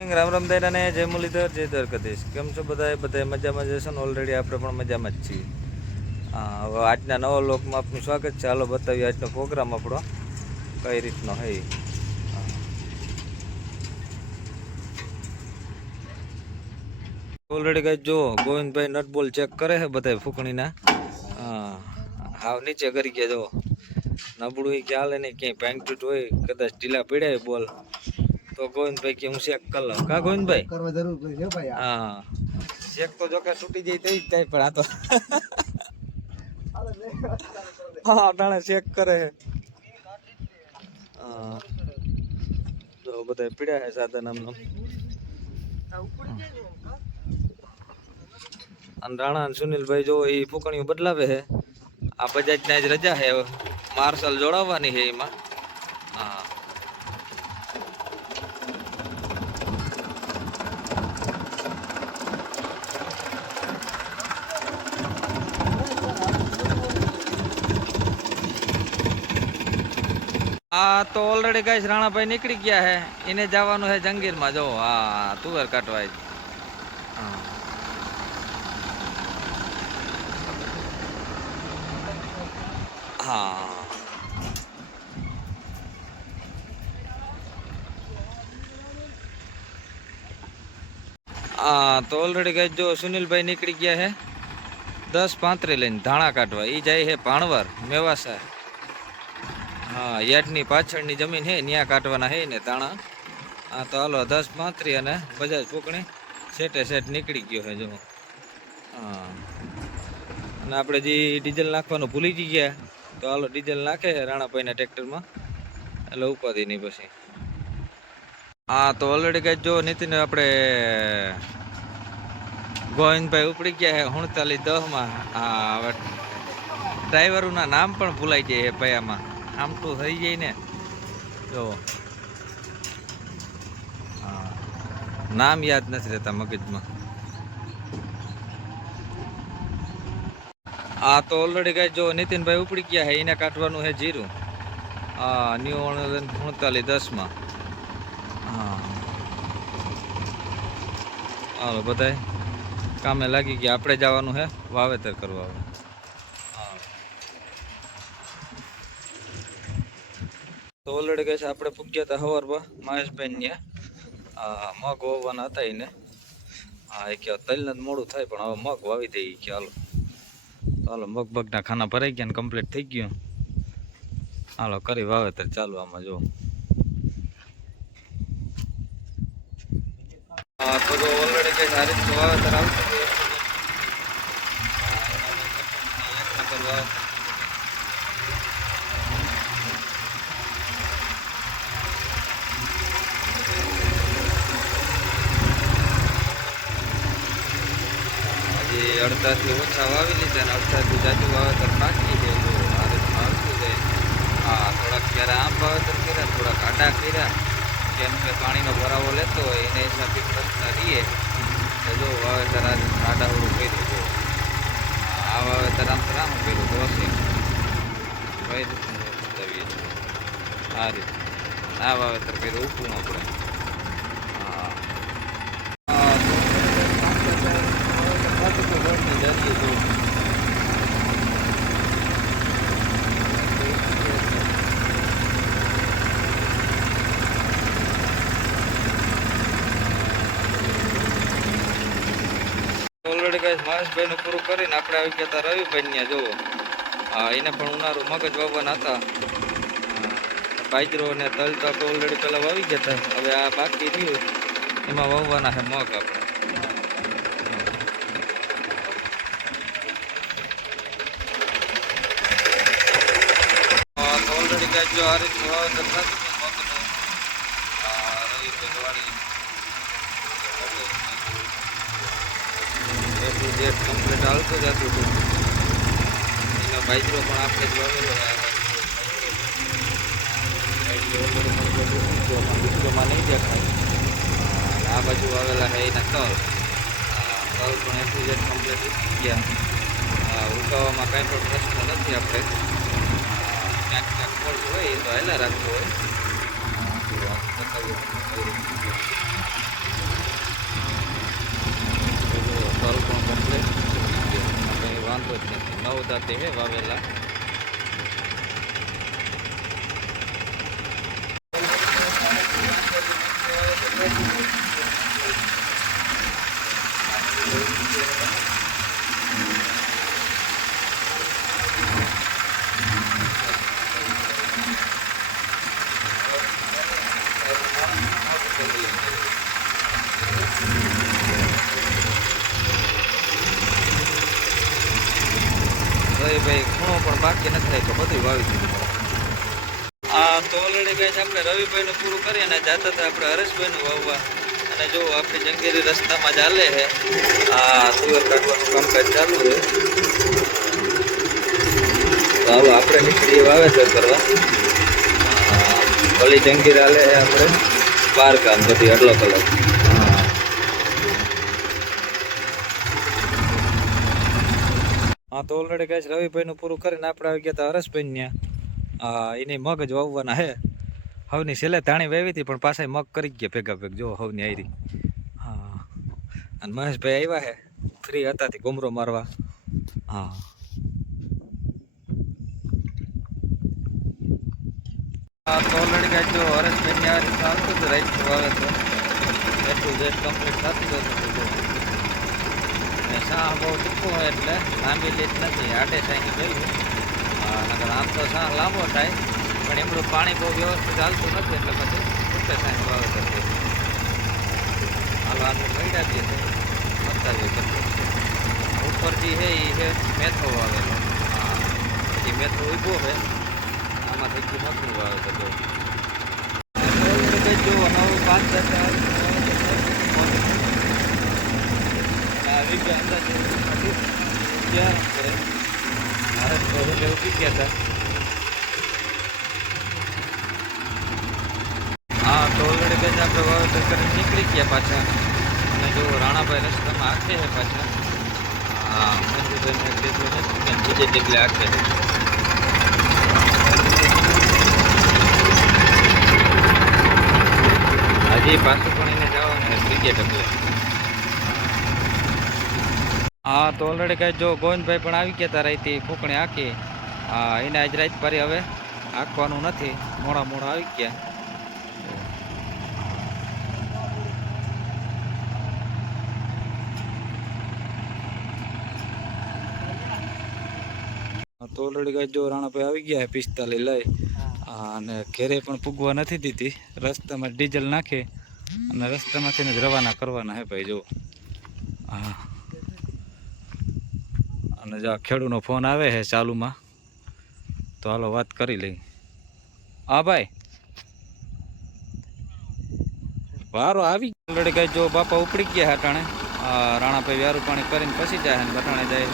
રામ રામ દાયરા ને જય મુરલીધર જય દ્વારકાધીશ. કેમ છો બધા મજામાં જશો ને? ઓલરેડી આપણે પણ મજામાં જ છીએ. હવે આજના નવા લોકમાં આપનું સ્વાગત છે. ચાલો બતાવીએ આજનો પ્રોગ્રામ આપણો કઈ રીતનો હે. ઓલરેડી કઈ જો ગોવિંદભાઈ નટબોલ ચેક કરે છે બધા ફૂકણીના. હાવ નીચે કરી ગયા જો નબળું એ ખ્યાલ નહીં ક્યાંય પેન્ટ તૂટ હોય કદાચ ઢીલા પીડ્યા બોલ તો ગોવિંદભાઈ કે હું ચેક કરી લઉં. કા ગોવિંદભાઈ કરવા જરૂર પડશે ભાઈ. હા ચેક તો જો કે તૂટી જાય તો જ થાય પણ આ તો હા અટાણે ચેક કરે છે. તો બધા પીડ્યા છે સાધન આમનો. અને રાણા અને સુનિલભાઈ જો એ ફૂકણીઓ બદલાવે છે. આ બજાજ ને આજ રજા છે માર્શલ જોડાવવાની છે એમાં. હા આ તો ઓલરેડી ગાઈસ રાણાભાઈ નીકળી ગયા છે. એને જવાનું છે જંગીરમાં. જો હા તુવેર કાટવા જ. હા હા તો ઓલરેડી ગાઈસ જો સુનિલભાઈ નીકળી ગયા છે 10:35 લઈને ધાણા કાઢવા. એ જાય છે ભાણવર મેવાસા. હા યાદની પાછળની જમીન છે ત્યાં કાઢવાના છે ને ધાણા. હા તો હાલો 10:35 અને બજાજ ફૂકણી સેટ નીકળી ગયો છે જો. હા અને આપણે જે ડીઝલ નાખવાનું ભૂલી ગયા તો હાલો ડીઝલ નાખે રાણાભાઈના ટ્રેક્ટરમાં એટલે ઉપાધિ નહીં પછી. હા તો ઓલરેડી કઈ જો નીતિન આપણે ગોવિંદભાઈ ઉપડી ગયા છે 39:10. હા હવે ડ્રાઈવરોના નામ પણ ભૂલાઈ જાય ભાઈ આમાં. આમ તો થઈ જાય ને જો. હા નામ યાદ નથી રહેતા મગજમાં. હા તો ઓલરેડી કઈ જો નીતિનભાઈ ઉપડી ગયા છે એને કાઢવાનું છે જીરું. હા ન્યુ 39:10. હા હાલો બધા કામે લાગી ગયા. આપણે જવાનું છે વાવેતર કરવા. તો ઓલરેડી કહે છે આપણે પૂગ્યા હતા સવારમાં મહેશભાઈ ત્યાં મગ વાવવાના હતા એને. હા એ કે તલને મોડું થાય પણ હવે મગ વાવી દઈએ કે હાલો. હાલો મગના ખાના ભરાઈ ગયા ને કમ્પ્લીટ થઈ ગયું. હાલો કરી વાવેતર ચાલુ આમાં જો. હા તો ઓલરેડી કઈ સારી રીતે વાવેતર આવતું હતું. અડધાથી ઓછા વાવી લીધા અને અડધાથી જાજુ વાવેતર બાકી છે. જો આ રીતનું આવતું જાય. હા થોડાક ક્યારે આમ વાવેતર કર્યા થોડાક આડા કર્યા કેમ કે પાણીનો ભરાવો લેતો હોય એને હિસાબે પ્રશ્ન રહીએ તો જો વાવેતર આ રીતનું આડાવડું કર્યું. જો આ વાવેતર આમ તો રામ કર્યું તો હશે કઈ રીતનું બતાવીએ છીએ. આ રીતનું આ વાવેતર કર્યું ઊભું આપણે. ઓલરેડી કઈ મહેશભાઈ નું પૂરું કરીને આપણે આવી ગયા હતા રવિભાઈ ત્યાં જોવો. હા એને પણ ઉનાળું મગજ વાવવાના હતા. બાજરો અને તલ તો આપણે ઓલરેડી પેલા વાવી ગયા હતા. હવે આ બાકી રહ્યું એમાં વાવવાના છે મગ આપણે. ઓલરેડી કઈ જો આ રીતનું વાવેતર થતું મગનું. રવિભાઈ વાળી એટલું જેટ કમ્પ્લીટ હાલતું જતું હતું. એનો બાજરો પણ આપણે જ વાવેલો વિડીયોમાં નહીં દેખાય. આ બાજુ વાવેલા છે એના તલ. તલ પણ એટલું જેટ કમ્પ્લીટ ઉગી ગયા. ઉગાવામાં કાંઈ પણ પ્રશ્ન નથી. આપણે ક્યાંક ક્યાંક ફોલ્ટ હોય એ તો હેલા રાખવું હોય. 9 દાંતે હે વાવેલા. ભાઈ ખૂણો પણ બાકી નથી રાખ્યો, બધું વાવી દીધું. આ તો ઓલરેડી ગાઈસ આપણે રવિભાઈનું પૂરું કરી અને જતા હતા આપણે હરેશભાઈનું વાવવા. અને જો આપણે જંગીરી રસ્તામાં ચાલે છે, આ તુવેર કાઢવાનું કામકાજ ચાલુ છે. તો હાલો આપણે નીકળીએ વાવેતર કરવા. ભલી જંગીર હાલે છે આપણે 12 કામ બધી અડલો કલાક. હા તો ઓલરેડી ગાઈસ રવિભાઈનું પૂરું કરીને આપણે આવી ગયા હતા હરેશભાઈ ત્યાં. એની મગ જ વાવવાના હે. હવની છેલ્લે ધાણી વાવી હતી પણ પાછા મગ કરી ગયા ભેગા ભેગ. જો હવની આયરી. હા અને મહેશભાઈ આવ્યા હે ફ્રી હતા થી ઘુમરો મારવા. હા તો ઓલરેડી ગાઈસ જો હરેશભાઈ આ રીતે આવતું હતું રાઈટ વાવેતર એટલું જેટ કમ્પ્લીટ થતું હતું. સાહ બહુ ટૂંકું હોય એટલે લાંબી લીટ નથી, આડે સાઈની ગયું. નકર આમ તો સાહ લાંબો થાય પણ એમનું પાણી બહુ વ્યવસ્થિત હાલતું નથી એટલે પછી ટૂંકે સાઈન વાવેતર થઈ. હાલો આપણે મળ્યા જઈએ તો બતાવીએ કેટલું છે. ઉપર જે છે એ છે મેથો વાવેલો. હા એ મેથો ઊભો છે, આમાં થઈ ગયું મગનું વાવેતર. જો 5 હા તો ઓલરેડી બેન આપણે વાવેતર કરીને નીકળી ગયા પાછા. અને જો રાણાભાઈ રસ્તામાં આખે છે પાછા. હા મંજુભાઈને જેટલું નથી બેન બીજે જેટલે આખે છે. હજી પાછું પણ એને જવાનું ત્રીજે ડગલે. હા તો ઓલરેડી કઈ જો ગોવિંદભાઈ પણ આવી ગયા હતા રાઈતી ફૂકણી આખી. હા એને આજ રાત પારી હવે આંકવાનું નથી, મોડા મોડા આવી ગયા. તો ઓલરેડી કઈ જો રાણાભાઈ આવી ગયા 45 લઈ. અને ઘેરે પણ પૂગવા નથી દીધી, રસ્તામાં ડીઝલ નાખે અને રસ્તામાંથી જ રવાના કરવાના હે ભાઈ જો. હા અને જો ખેડૂતનો ફોન આવે છે ચાલુમાં, તો હાલો વાત કરી લઈ. હા ભાઈ વારો આવી ઓલરેડી કઈ જો બાપા ઉપડી ગયા હટાણે. રાણાભાઈ વ્યારું પાણી કરીને પછી જાય ને બટાણે જાય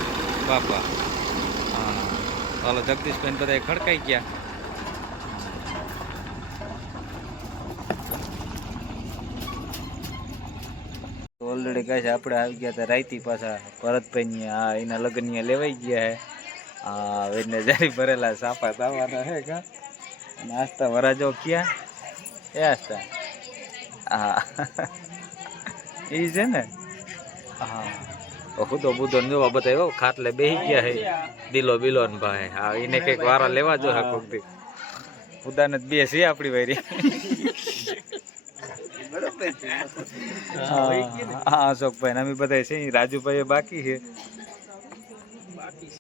બાપા. હા હાલો જગદીશભાઈ બધા ખડકાઈ ગયા. ઓલરેડી ગાઈસ આપણે આવી ગયા હતા રાયતી પાછા ભરતભાઈ. હા એના લગ્ન લેવાઈ ગયા હે. હા એને જારી ભરેલા સાપા તાવાના હે કા નાસ્તા વરાજો ક્યાં એ આસ્તા. હા ઈ છે ને. હા હું તો બુધો જોવા બધા ખાટલે બેસી ગયા હે દિલો બિલો ને ભાઈ. હા એને કઈક વારા લેવા જો હે કોક દી. ઉદાને બે છે આપણી વારી. હા અશોકભાઈ અમે બધા છે, રાજુભાઈ બાકી છે.